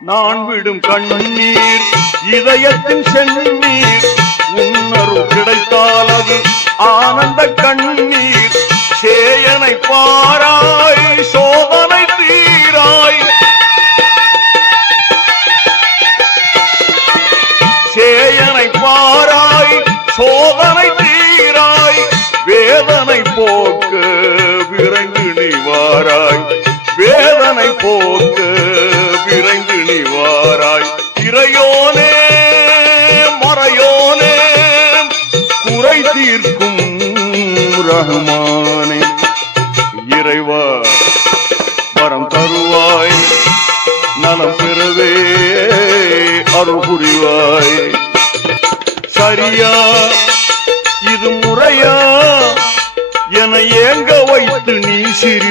நான் விடும் கண்ணீர் இதயத்தின் சென்னீர் உன்னருள் கிடைத்தால் அது ஆனந்த கண்ணீர் சேயனை பாராய் சோதனை தீராய் சேயனை பாராய் சோதனை தீராய் வேதனை போக்க விரைந்து நீ வாராய் வேதனை போக்க விரைந்து நீ வாராய் இறையோனே மறையோனே குறை தீர்க்கும் ரஹ்மானே இறைவா வரம் தருவாய் நலம் பெறவே அருள் புரிவாய் சரியா இது முறையா என ஏங்க வைத்து நீ சிரி